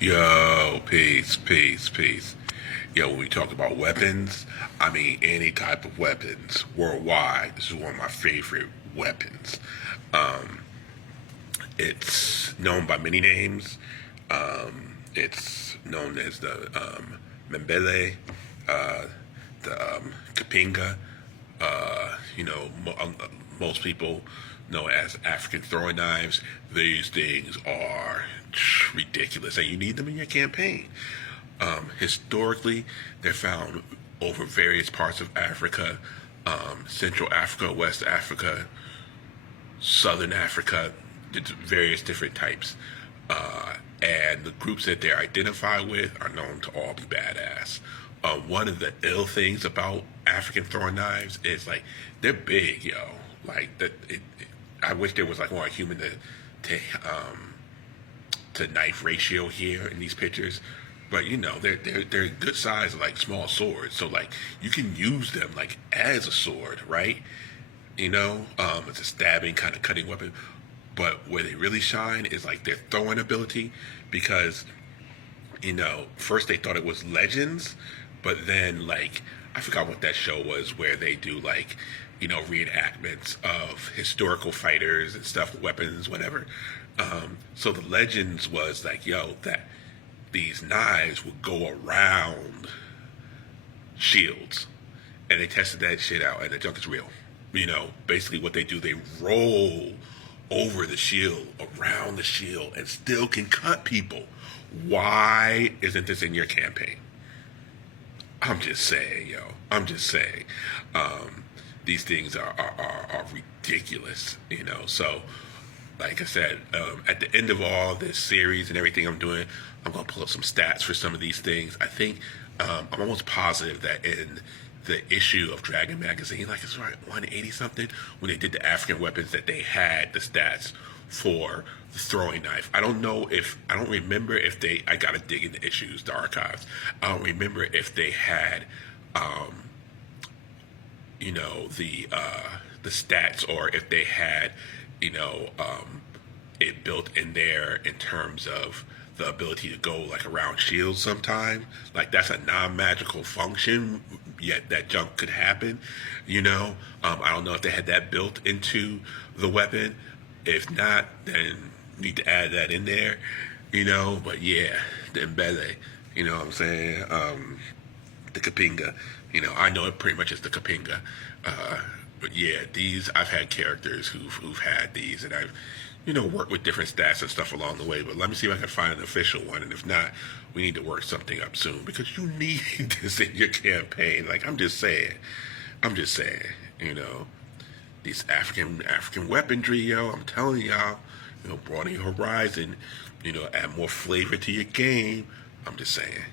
Yo, peace, peace, peace. Yo, when we talk about weapons, I mean any type of weapons worldwide. This is one of my favorite weapons. Um, it's known by many names. It's known as the Mbele, the Kapinga. Most people know it as African throwing knives. These things are ridiculous, and you need them in your campaign. Historically, they're found over various parts of Africa, Central Africa, West Africa, Southern Africa, various different types. And the groups that they identify with are known to all be badass. One of the ill things about African throwing knives is like they're big, yo. Like that, I wish there was like more human to knife ratio here in these pictures. But they're good size, like small swords. So like you can use them like as a sword, right? It's a stabbing kind of cutting weapon. But where they really shine is like their throwing ability, because first they thought it was Legends, but then like I forgot what that show was where they do like reenactments of historical fighters and stuff, weapons, whatever. So the Legends was like, yo, that these knives would go around shields, and they tested that shit out, and the junk is real. Basically what they do, they roll over the shield, around the shield, and still can cut people. Why isn't this in your campaign? I'm just saying, yo. I'm just saying. These things are ridiculous, So, like I said, at the end of all this series and everything I'm doing, I'm going to pull up some stats for some of these things. I think I'm almost positive that in the issue of Dragon Magazine, like it's right 180 something, when they did the African weapons, that they had the stats for the throwing knife. I don't remember if I gotta dig in the issues, the archives. I don't remember if they had, the stats, or if they had, it built in there in terms of the ability to go like around shields sometime. Like that's a non-magical function, yet that junk could happen. I don't know if they had that built into the weapon. If not, then need to add that in there. But yeah, the Mbele, you know what I'm saying? The Kapinga, I know it pretty much is the Kapinga. But yeah, I've had characters who've had these, and I've worked with different stats and stuff along the way. But let me see if I can find an official one, and if not, we need to work something up soon, because you need this in your campaign. Like I'm just saying, these African weaponry, yo. I'm telling y'all, broaden your horizon, add more flavor to your game. I'm just saying.